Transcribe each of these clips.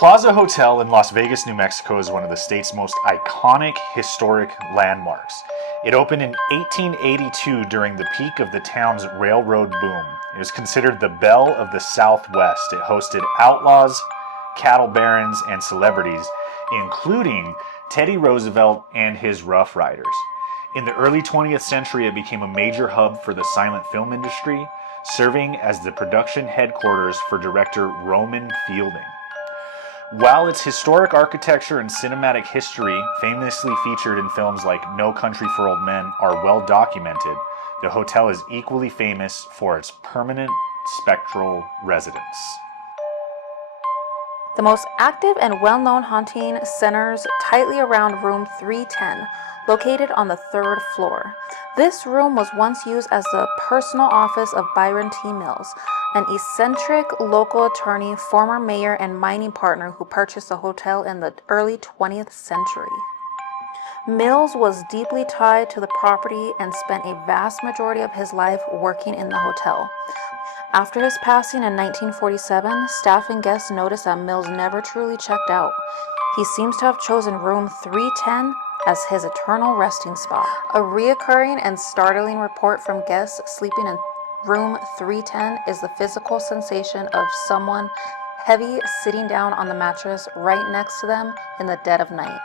Plaza Hotel in Las Vegas, New Mexico is one of the state's most iconic historic landmarks. It opened in 1882 during the peak of the town's railroad boom. It was considered the Belle of the Southwest. It hosted outlaws, cattle barons, and celebrities, including Teddy Roosevelt and his Rough Riders. In the early 20th century, it became a major hub for the silent film industry, serving as the production headquarters for director Roman Fielding. While its historic architecture and cinematic history, famously featured in films like No Country for Old Men, are well documented, the hotel is equally famous for its permanent spectral residence. The most active and well-known haunting centers tightly around room 310, located on the third floor. This room was once used as the personal office of Byron T. Mills, an eccentric local attorney, former mayor, and mining partner who purchased the hotel in the early 20th century. Mills was deeply tied to the property and spent a vast majority of his life working in the hotel. After his passing in 1947, staff and guests noticed that Mills never truly checked out. He seems to have chosen room 310 as his eternal resting spot. A reoccurring and startling report from guests sleeping in room 310 is the physical sensation of someone heavy sitting down on the mattress right next to them in the dead of night,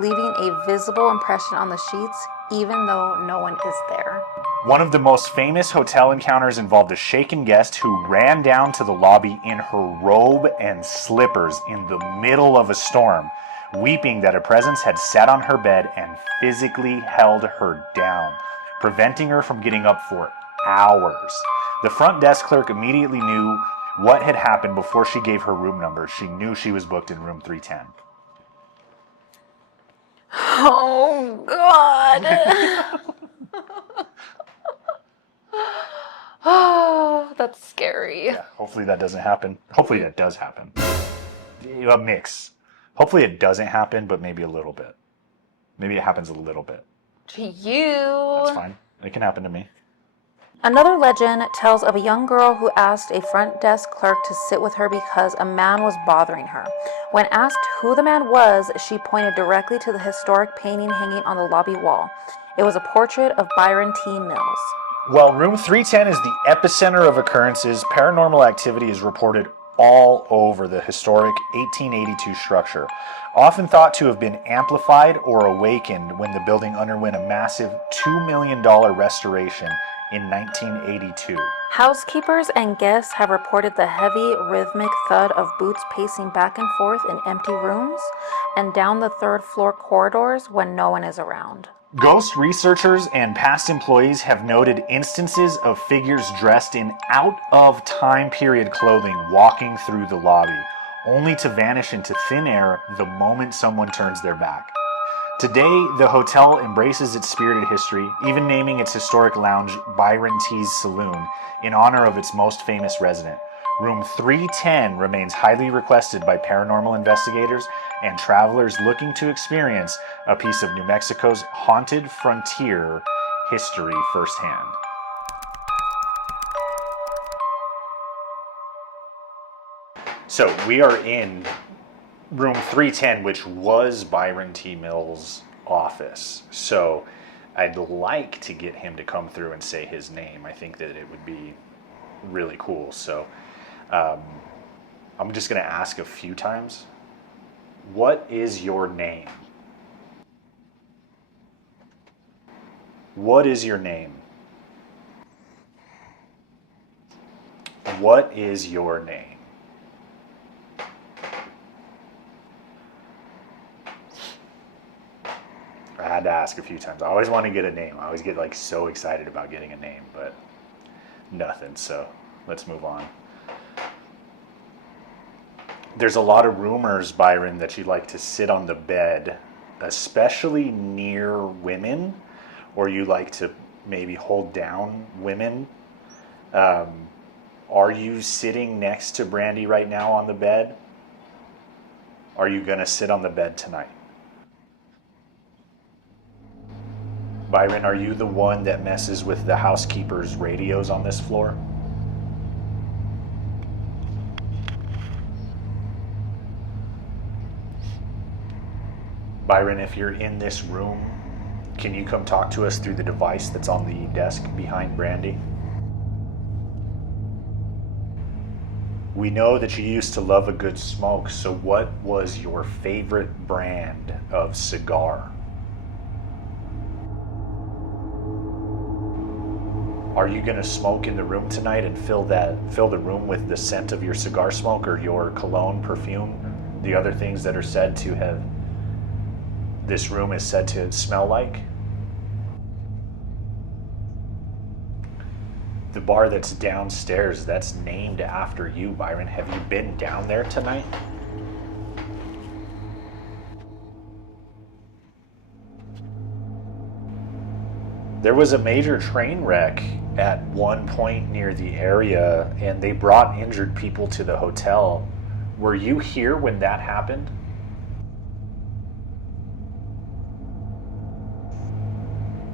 leaving a visible impression on the sheets even though no one is there. One of the most famous hotel encounters involved a shaken guest who ran down to the lobby in her robe and slippers in the middle of a storm, weeping that a presence had sat on her bed and physically held her down, preventing her from getting up for hours. The front desk clerk immediately knew what had happened before she gave her room number. She knew she was booked in room 310. Oh, God. Oh, that's scary. Yeah, hopefully that doesn't happen. Hopefully that does happen. A mix. Hopefully it doesn't happen, but maybe a little bit. Maybe it happens a little bit. To you. That's fine. It can happen to me. Another legend tells of a young girl who asked a front desk clerk to sit with her because a man was bothering her. When asked who the man was, she pointed directly to the historic painting hanging on the lobby wall. It was a portrait of Byron T. Mills. While room 310 is the epicenter of occurrences, paranormal activity is reported all over the historic 1882 structure, often thought to have been amplified or awakened when the building underwent a massive $2 million restoration in 1982. Housekeepers and guests have reported the heavy, rhythmic thud of boots pacing back and forth in empty rooms and down the third floor corridors when no one is around. Ghost researchers and past employees have noted instances of figures dressed in out-of-time period clothing walking through the lobby, only to vanish into thin air the moment someone turns their back. Today, the hotel embraces its spirited history, even naming its historic lounge Byron T's Saloon in honor of its most famous resident. Room 310 remains highly requested by paranormal investigators and travelers looking to experience a piece of New Mexico's haunted frontier history firsthand. So we are in room 310, which was Byron T. Mills' office. So I'd like to get him to come through and say his name. I think that it would be really cool. So I'm just going to ask a few times. What is your name? What is your name? What is your name? I had to ask a few times. I always want to get a name. I always get like so excited about getting a name, but nothing. So let's move on. There's a lot of rumors, Byron, that you like to sit on the bed, especially near women, or you like to maybe hold down women. Are you sitting next to Brandy right now on the bed? Are you going to sit on the bed tonight? Byron, are you the one that messes with the housekeeper's radios on this floor? Byron, if you're in this room, can you come talk to us through the device that's on the desk behind Brandy? We know that you used to love a good smoke, so what was your favorite brand of cigar? Are you gonna smoke in the room tonight and fill the room with the scent of your cigar smoke or your cologne, perfume, the other things that are said to have this room is said to smell like? The bar that's downstairs, that's named after you, Byron. Have you been down there tonight? There was a major train wreck at one point near the area, and they brought injured people to the hotel. Were you here when that happened?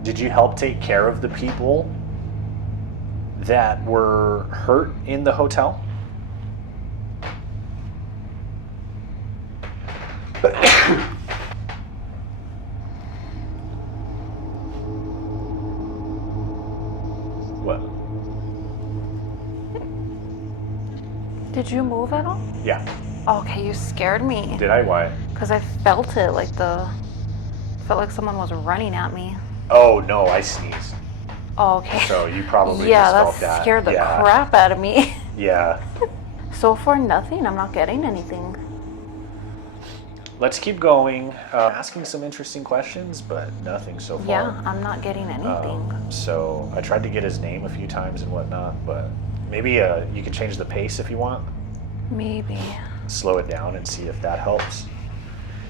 Did you help take care of the people that were hurt in the hotel? What? Did you move at all? Yeah. Okay, you scared me. Did I? Why? Because I felt it, felt like someone was running at me. Oh no, I sneezed. Oh, okay. So you probably yeah, just felt that that. scared the crap out of me. Yeah. So far, nothing. I'm not getting anything. Let's keep going. Asking some interesting questions, but nothing so far. Yeah, I'm not getting anything. So I tried to get his name a few times and whatnot, but maybe you can change the pace if you want. Maybe. Slow it down and see if that helps.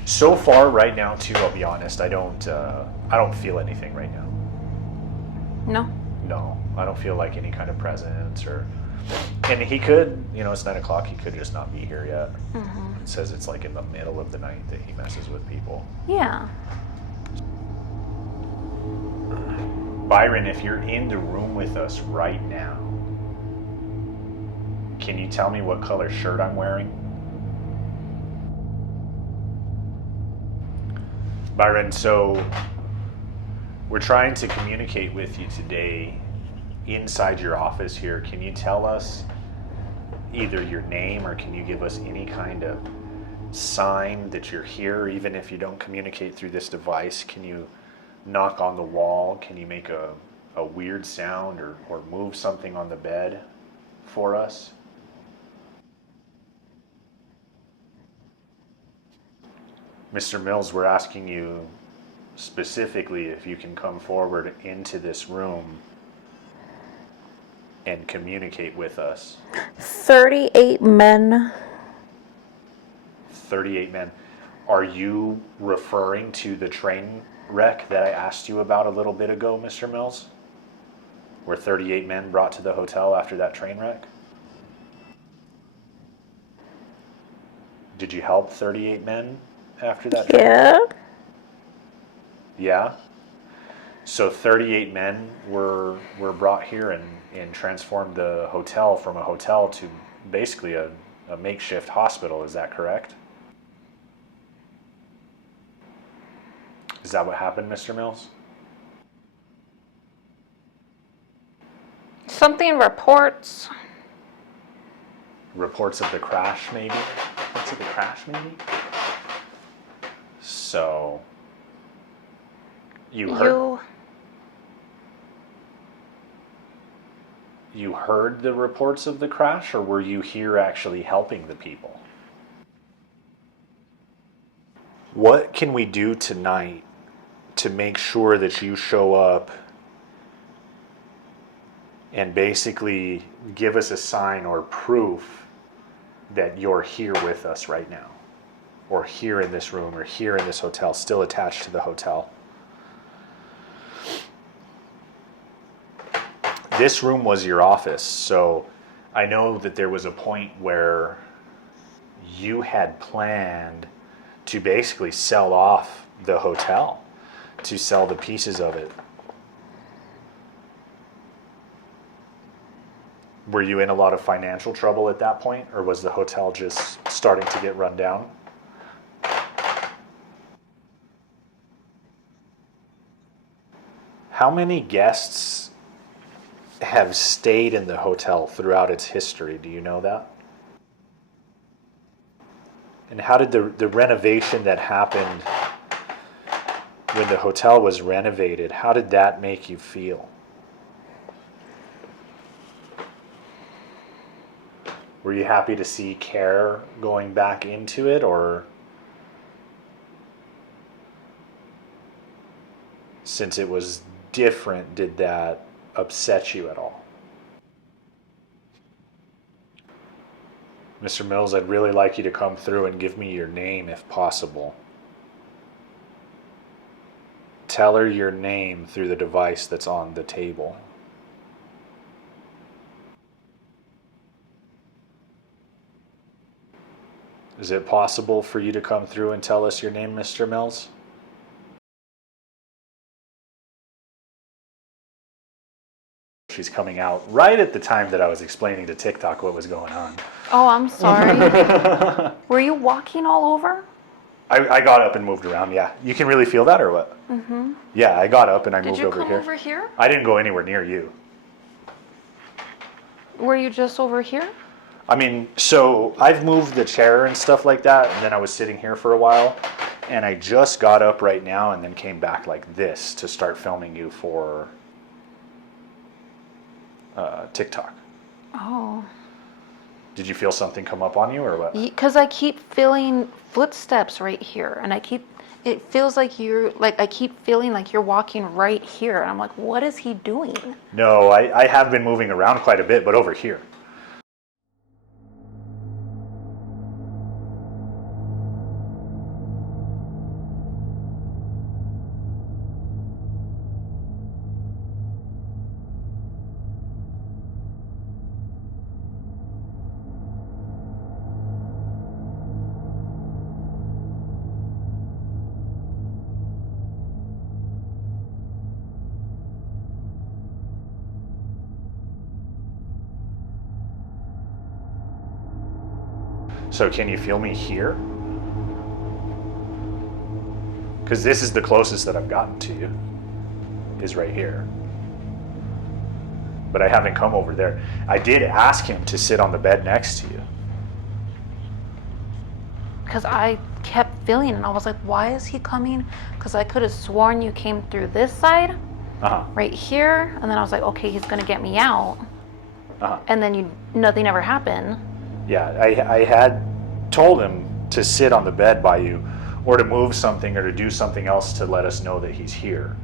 So far, right now, too, I'll be honest, I don't feel anything right now. No. No, I don't feel like any kind of presence and he could, it's 9 o'clock, he could just not be here yet. Mm-hmm. It says it's like in the middle of the night that he messes with people. Yeah. Byron, if you're in the room with us right now, can you tell me what color shirt I'm wearing? Byron, so we're trying to communicate with you today inside your office here. Can you tell us either your name or can you give us any kind of sign that you're here, even if you don't communicate through this device? Can you knock on the wall? Can you make a weird sound or move something on the bed for us? Mr. Mills, we're asking you specifically if you can come forward into this room and communicate with us. 38 men. 38 men. Are you referring to the train wreck that I asked you about a little bit ago, Mr. Mills? Were 38 men brought to the hotel after that train wreck? Did you help 38 men after that train wreck? Yeah. Yeah? So 38 men were brought here and transformed the hotel from a hotel to basically a makeshift hospital. Is that correct? Is that what happened, Mr. Mills? Something reports. Reports of the crash, maybe? Reports of the crash, maybe? So, you heard the reports of the crash, or were you here actually helping the people? What can we do tonight to make sure that you show up and basically give us a sign or proof that you're here with us right now, or here in this room, or here in this hotel, still attached to the hotel? This room was your office, so I know that there was a point where you had planned to basically sell off the hotel, to sell the pieces of it. Were you in a lot of financial trouble at that point, or was the hotel just starting to get run down? How many guests have stayed in the hotel throughout its history? Do you know that? And how did the renovation that happened when the hotel was renovated, how did that make you feel? Were you happy to see care going back into it, or since it was different, did that upset you at all? Mr. Mills, I'd really like you to come through and give me your name if possible. Tell her your name through the device that's on the table. Is it possible for you to come through and tell us your name, Mr. Mills? She's coming out right at the time that I was explaining to TikTok what was going on. Oh, I'm sorry. Were you walking all over? I got up and moved around, yeah. You can really feel that or what? Mm-hmm. Yeah, I got up and I moved over here. Did you come over here? I didn't go anywhere near you. Were you just over here? I mean, so I've moved the chair and stuff like that, and then I was sitting here for a while, and I just got up right now and then came back like this to start filming you for TikTok. Oh. Did you feel something come up on you or what? Because I keep feeling footsteps right here, and it feels like I keep feeling like you're walking right here. And I'm like, what is he doing? No, I have been moving around quite a bit, but over here. So can you feel me here? Because this is the closest that I've gotten to you, is right here. But I haven't come over there. I did ask him to sit on the bed next to you. Because I kept feeling, and I was like, why is he coming? Because I could have sworn you came through this side, right here, and then I was like, okay, he's gonna get me out. And then nothing ever happened. Yeah, I had told him to sit on the bed by you, or to move something, or to do something else to let us know that he's here.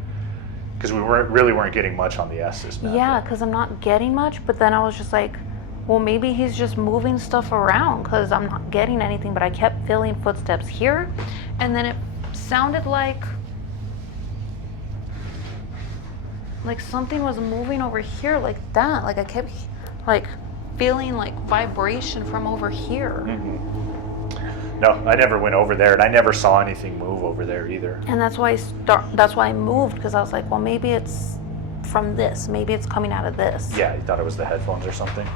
Because we weren't getting much on the Estes map. Yeah, because I'm not getting much, but then I was just like, well, maybe he's just moving stuff around because I'm not getting anything, but I kept feeling footsteps here, and then it sounded like something was moving over here like that. Like I kept feeling like vibration from over here. No, I never went over there, and I never saw anything move over there either. And that's why I moved, because I was like, well, maybe it's from this. Maybe it's coming out of this. Yeah, you thought it was the headphones or something?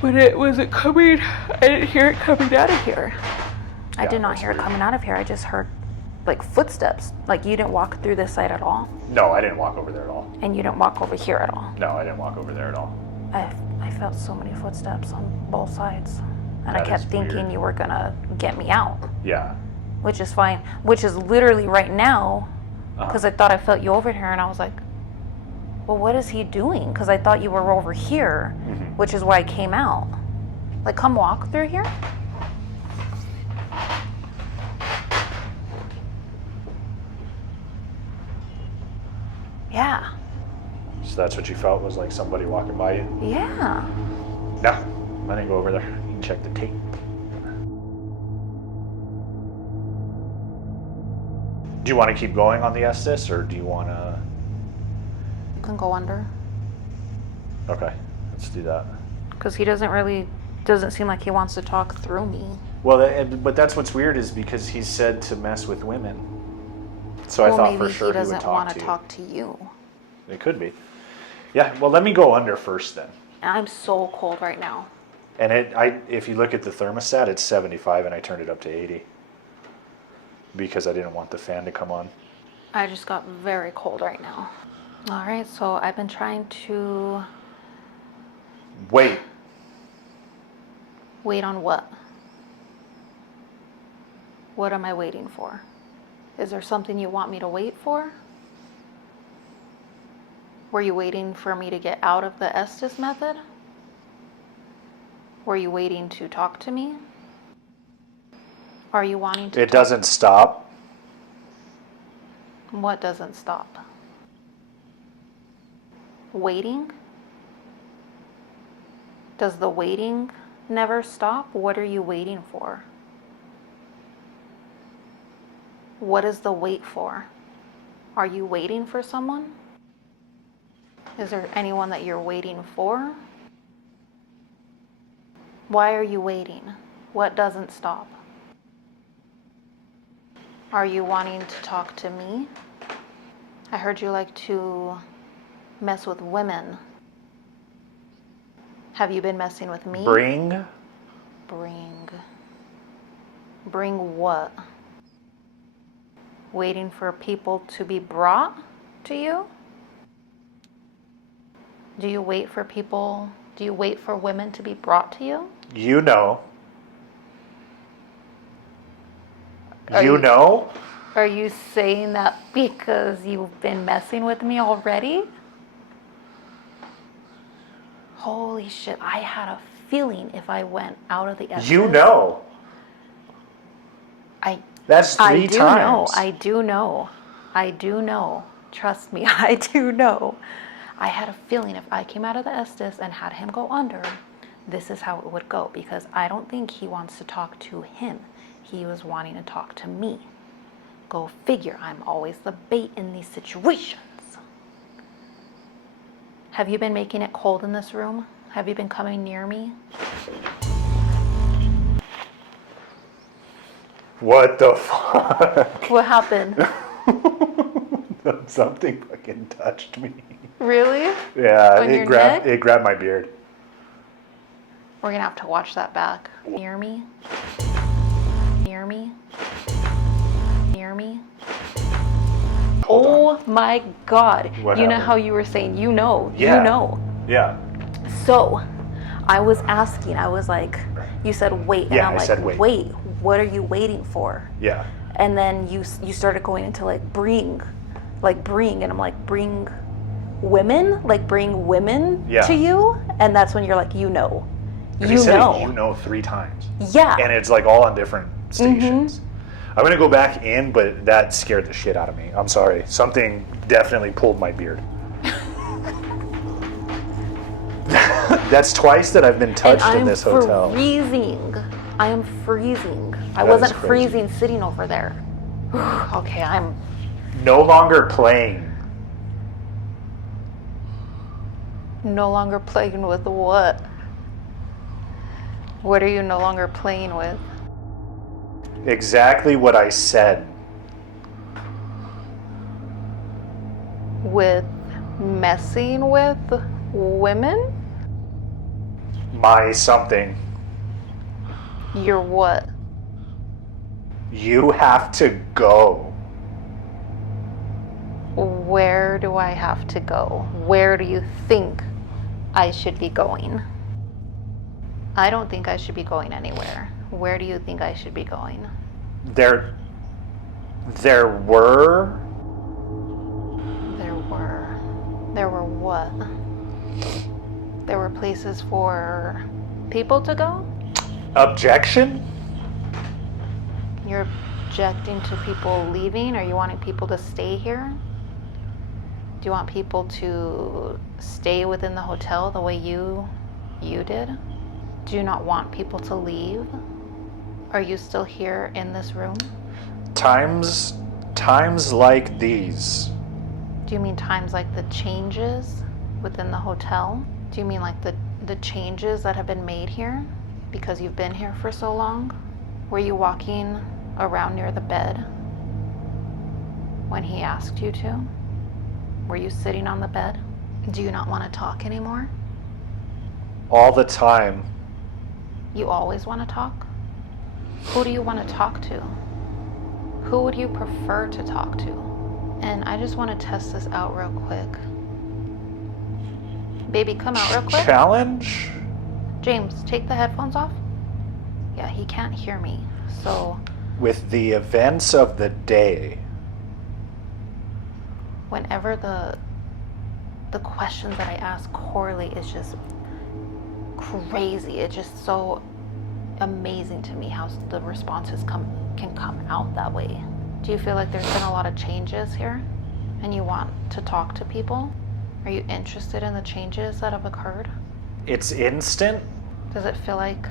But it wasn't coming. I didn't hear it coming out of here. I did not that's hear it weird. coming out of here. I just heard footsteps. Like you didn't walk through this side at all. No, I didn't walk over there at all. And you didn't walk over here at all. No, I didn't walk over there at all. I felt so many footsteps on both sides. And I That kept is thinking weird. you were gonna get me out. Yeah. Which is fine. Which is literally right now, because I thought I felt you over here, and I was like, well, what is he doing? Because I thought you were over here, which is why I came out. Like, come walk through here. Yeah. So that's what you felt, was like somebody walking by you? Yeah. No, I didn't go over there. You can check the tape. Do you want to keep going on the Estes, or do you want to... You can go under. Okay, let's do that. Because he doesn't seem like he wants to talk through me. Well, but that's what's weird, is because he's said to mess with women. So Well, I thought maybe for sure he he would doesn't want talk to to you. talk to you. It could be. Yeah, well, let me go under first then. And I'm so cold right now. And if you look at the thermostat, it's 75, and I turned it up to 80. Because I didn't want the fan to come on. I just got very cold right now. All right, so I've been trying to Wait. wait on what? What am I waiting for? Is there something you want me to wait for? Were you waiting for me to get out of the Estes method? Were you waiting to talk to me? Are you wanting to It doesn't stop. What doesn't stop? Waiting? Does the waiting never stop? What are you waiting for? What is the wait for? Are you waiting for someone? Is there anyone that you're waiting for? Why are you waiting? What doesn't stop? Are you wanting to talk to me? I heard you like to mess with women. Have you been messing with me? Bring. Bring what? Waiting for people to be brought to you? Do you wait for women to be brought to you? You know. Are You you- know? Are you saying that because you've been messing with me already? Holy shit, I had a feeling if I went out of the Estes. You know. That's three times. I do know. Trust me, I do know. I had a feeling if I came out of the Estes and had him go under, this is how it would go, because I don't think he wants to talk to him. He was wanting to talk to me. Go figure, I'm always the bait in these situations. Have you been making it cold in this room? Have you been coming near me? What the fuck? What happened? Something fucking touched me. Really? Yeah, On your it neck? grabbed my beard. We're gonna have to watch that back. Near me? Near me? Near me? Hold Oh my God. What You know happened? how you were saying, you know. Yeah. So I was asking, I was like, you said wait. And Yeah, I'm I like, said wait. What are you waiting for? Yeah. And then you started going into bring. And I'm like, bring women? Like bring women Yeah. to you? And that's when you're like, you know. He said you know 3 times. Yeah. And it's like all on different stations. I'm gonna go back in, but that scared the shit out of me. I'm sorry. Something definitely pulled my beard. That's twice that I've been touched in this hotel. I am freezing. I That wasn't is crazy. freezing sitting over there. Okay, I'm No longer playing. no longer playing with what? What are you no longer playing with? Exactly what I said. With messing with women? My something. You're what? You have to go. Where do I have to go? Where do you think I should be going? I don't think I should be going anywhere. Where do you think I should be going? There were There were what? There were places for people to go? objection? You're objecting to people leaving? Are you wanting people to stay here? Do you want people to stay within the hotel the way you did? Do you not want people to leave? Are you still here in this room? Times like these. Do you mean times like the changes within the hotel? Do you mean like the changes that have been made here because you've been here for so long? Were you walking around near the bed when he asked you to? Were you sitting on the bed? Do you not want to talk anymore? All the time. You always want to talk? Who do you want to talk to? Who would you prefer to talk to? And I just want to test this out real quick. Baby, come out real quick. Challenge? James, take the headphones off. Yeah, he can't hear me, so With the events of the day. whenever the questions that I ask correlate, is just crazy. It's just so amazing to me how the responses can come out that way. Do you feel like there's been a lot of changes here and you want to talk to people? Are you interested in the changes that have occurred? It's instant, Does it feel like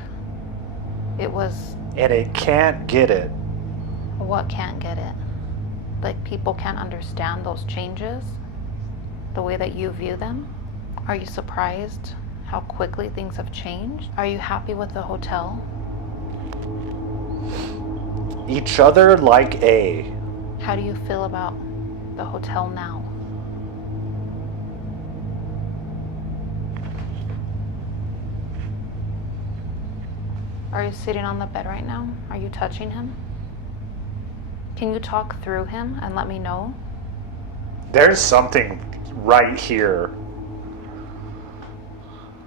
it was and it can't get it. what can't get it? Like people can't understand those changes the way that you view them? Are you surprised how quickly things have changed? Are you happy with the hotel? Each other like A. How do you feel about the hotel now? Are you sitting on the bed right now? Are you touching him? Can you talk through him and let me know? There's something right here.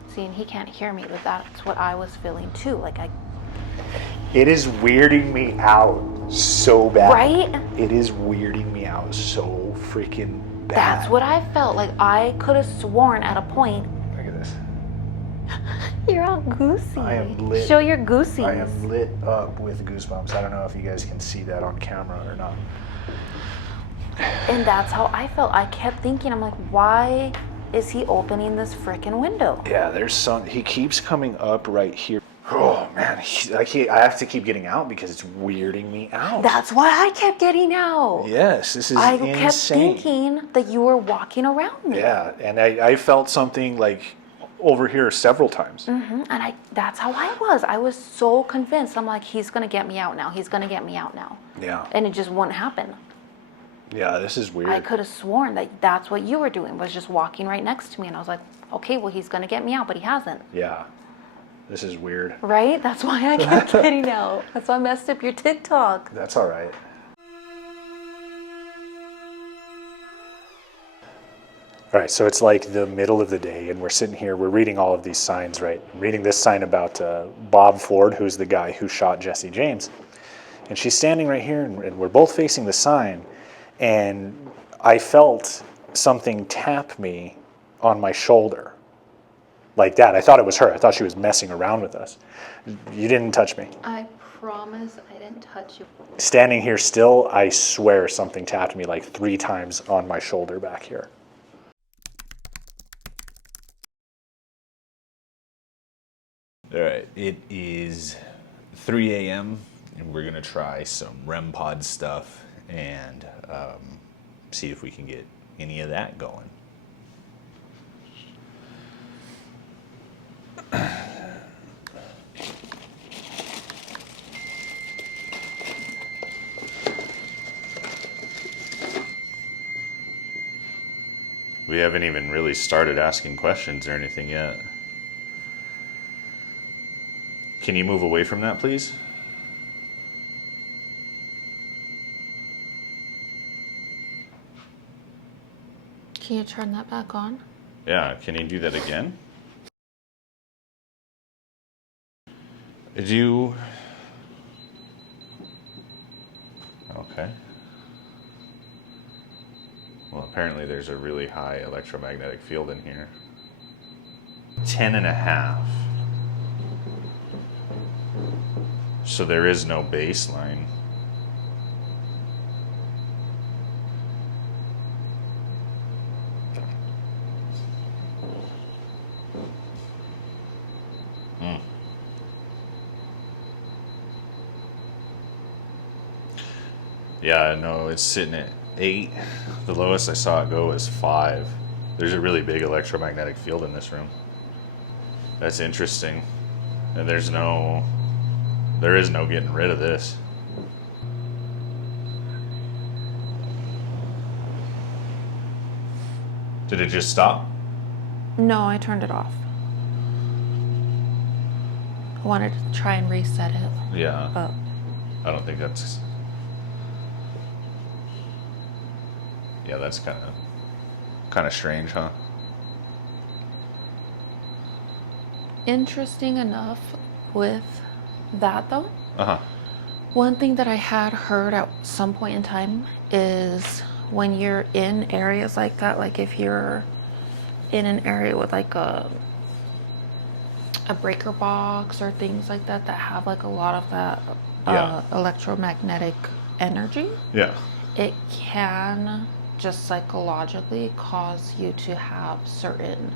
See, and he can't hear me, but that's what I was feeling too. Like It is weirding me out so bad. right? It is weirding me out so freaking bad. That's what I felt. Like I could have sworn at a point. Look at this. You're all goosey. I am lit. Show your goosies. I am lit up with goosebumps. I don't know if you guys can see that on camera or not. And that's how I felt. I kept thinking, I'm like, why is he opening this freaking window? Yeah, he keeps coming up right here. Oh man, I have to keep getting out because it's weirding me out. That's why I kept getting out. Yes, this is I insane. kept thinking that you were walking around me. Yeah, and I felt something like over here several times. And that's how I was. I was so convinced. I'm like, he's gonna get me out now. He's gonna get me out now. Yeah. And it just wouldn't happen. Yeah, this is weird. I could have sworn that that's what you were doing, was just walking right next to me. And I was like, okay, well, he's gonna get me out, but he hasn't. Yeah, this is weird. Right? That's why I kept getting out. That's why I messed up your TikTok. That's all right. All right, so it's like the middle of the day, and we're sitting here, we're reading all of these signs, right? Reading this sign about Bob Ford, who's the guy who shot Jesse James. And she's standing right here, and we're both facing the sign, and I felt something tap me on my shoulder. Like that. I thought it was her. I thought she was messing around with us. You didn't touch me. I promise I didn't touch you. Standing here still, I swear something tapped me like 3 times on my shoulder back here. All right, it is 3 a.m. and we're gonna try some REM pod stuff and see if we can get any of that going. We haven't even really started asking questions or anything yet. Can you move away from that, please? Can you turn that back on? Yeah, can you do that again? Did you... Okay. Well, apparently there's a really high electromagnetic field in here. 10.5. So there is no baseline. Yeah, no, it's sitting at 8. The lowest I saw it go is 5. There's a really big electromagnetic field in this room. That's interesting. And there is no getting rid of this. Did it just stop? No, I turned it off. I wanted to try and reset it, Yeah. but I don't think that's... Yeah, that's kind of strange, huh? Interesting enough with that though, Uh huh. one thing that I had heard at some point in time is when you're in areas like that, like if you're in an area with like a breaker box or things like that that have like a lot of that Yeah. electromagnetic energy, Yeah. it can just psychologically cause you to have certain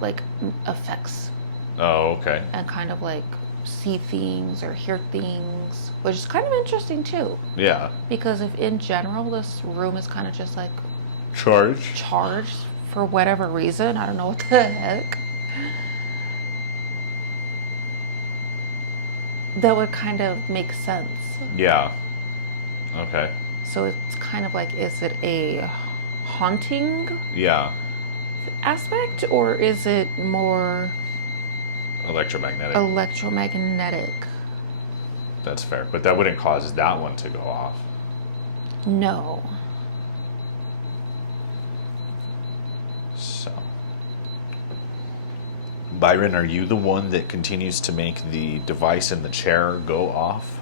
like effects Oh, okay. and kind of like see things or hear things, which is kind of interesting too. Yeah. Because if in general this room is kind of just like Charge. charged for whatever reason, I don't know what the heck, that would kind of make sense. Yeah. Okay. So it's kind of like, is it a haunting Yeah. aspect or is it more Electromagnetic. electromagnetic? That's fair. But that wouldn't cause that one to go off. No. So. Byron, are you the one that continues to make the device in the chair go off?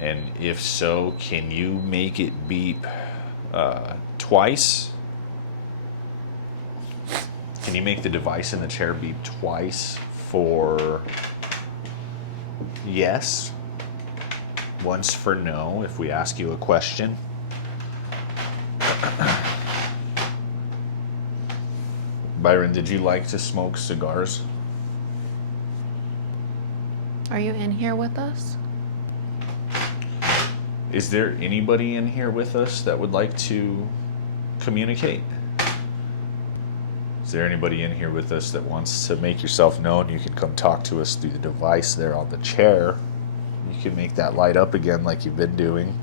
And if so, can you make it beep twice? Can you make the device in the chair beep twice for yes? Once for no if we ask you a question? Byron, did you like to smoke cigars? Are you in here with us? Is there anybody in here with us that would like to communicate? Is there anybody in here with us that wants to make yourself known? You can come talk to us through the device there on the chair. You can make that light up again like you've been doing.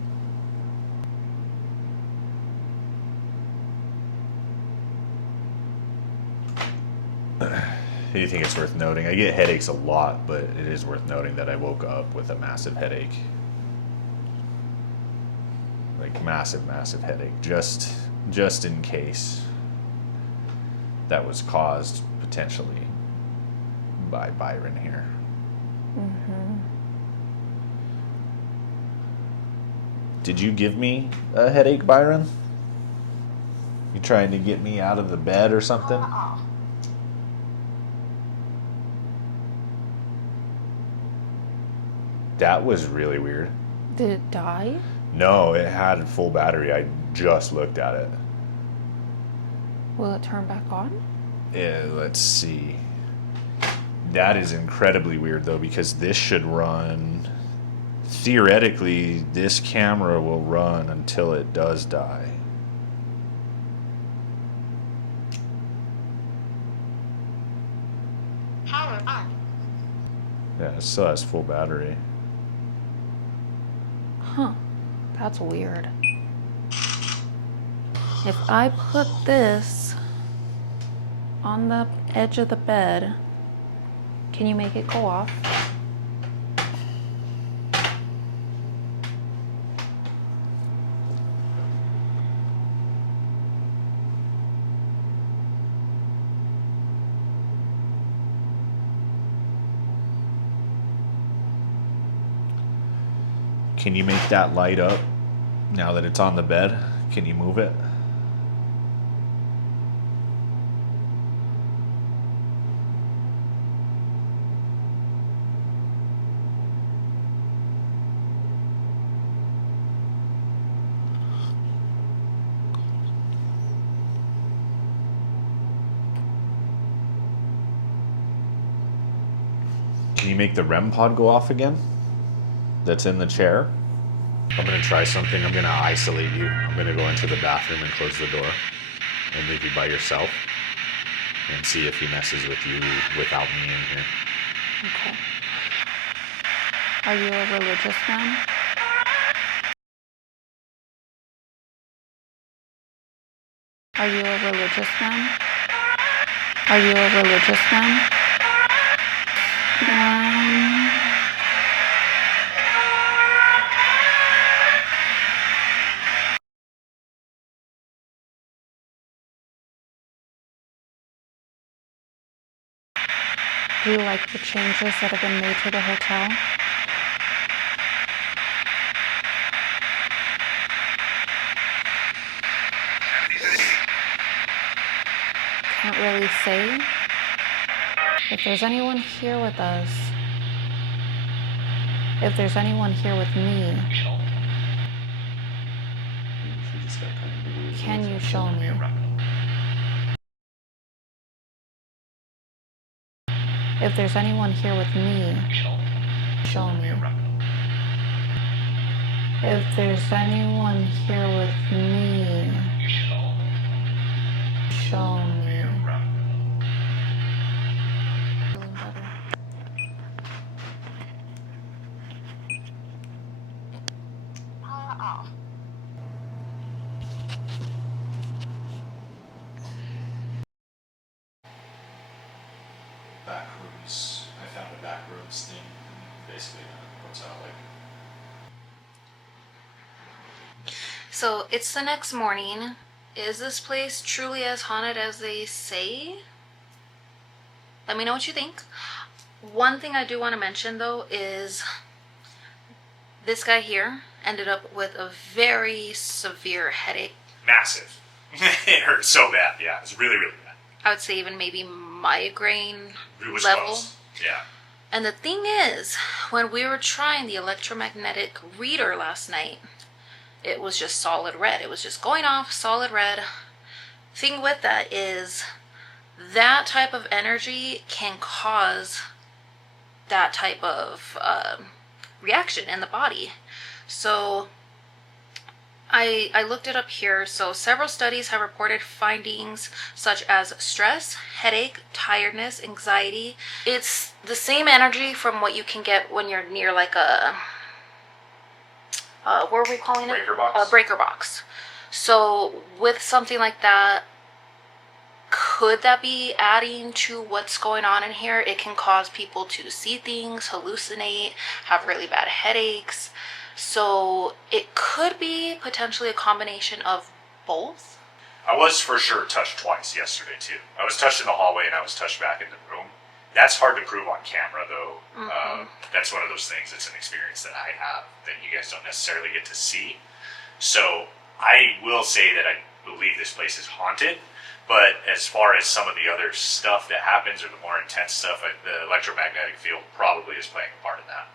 Do you think it's worth noting? I get headaches a lot, but it is worth noting that I woke up with a massive headache. Like massive, massive headache. Just in case that was caused potentially by Byron here. Did you give me a headache, Byron? You trying to get me out of the bed or something? That was really weird. Did it die? No, it had full battery. I just looked at it. Will it turn back on? Yeah, let's see. That is incredibly weird though, because this should run. Theoretically, this camera will run until it does die. Power on. Yeah, it still has full battery. Huh. That's weird. If I put this on the edge of the bed, can you make it go off? Can you make that light up now that it's on the bed? Can you move it? Can you make the REM pod go off again? That's in the chair? I'm gonna try something. I'm gonna isolate you. I'm gonna go into the bathroom and close the door and leave you by yourself and see if he messes with you without me in here. Okay. Are you a religious man? Are you a religious man? Are you a religious man? Do you like the changes that have been made to the hotel? Can't really say. If there's anyone here with us, if there's anyone here with me, can you show me? If there's anyone here with me, show me. If there's anyone here with me, show me. Back rooms. I found a back rooms thing. Basically, what's out like. So it's the next morning. Is this place truly as haunted as they say? Let me know what you think. One thing I do want to mention though is this guy here ended up with a very severe headache. Massive. It hurt so bad. Yeah, it was really, really bad. I would say even maybe migraine It was level. close. Yeah. And the thing is, when we were trying the electromagnetic reader last night, it was just solid red. It was just going off solid red. Thing with that is that type of energy can cause that type of reaction in the body. So I looked it up here. So several studies have reported findings such as stress, headache, tiredness, anxiety. It's the same energy from what you can get when you're near like a what are we calling it? Breaker box? A breaker box. So with something like that, could that be adding to what's going on in here? It can cause people to see things, hallucinate, have really bad headaches. So it could be potentially a combination of both. I was for sure touched twice yesterday too. I was touched in the hallway and I was touched back in the room. That's hard to prove on camera though. That's one of those things. It's an experience that I have that you guys don't necessarily get to see. So I will say that I believe this place is haunted. But as far as some of the other stuff that happens or the more intense stuff, the electromagnetic field probably is playing a part in that.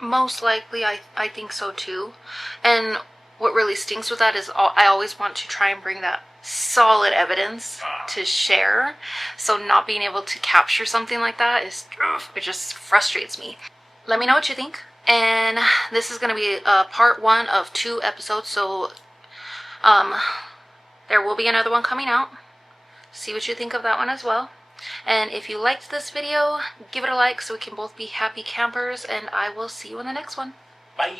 Most likely, I think so too. And what really stinks with that is I always want to try and bring that solid evidence to share. So not being able to capture something like that is, it just frustrates me. Let me know what you think. And this is going to be part 1 of 2 episodes. So there will be another one coming out. See what you think of that one as well. And if you liked this video, give it a like so we can both be happy campers, and I will see you in the next one. Bye.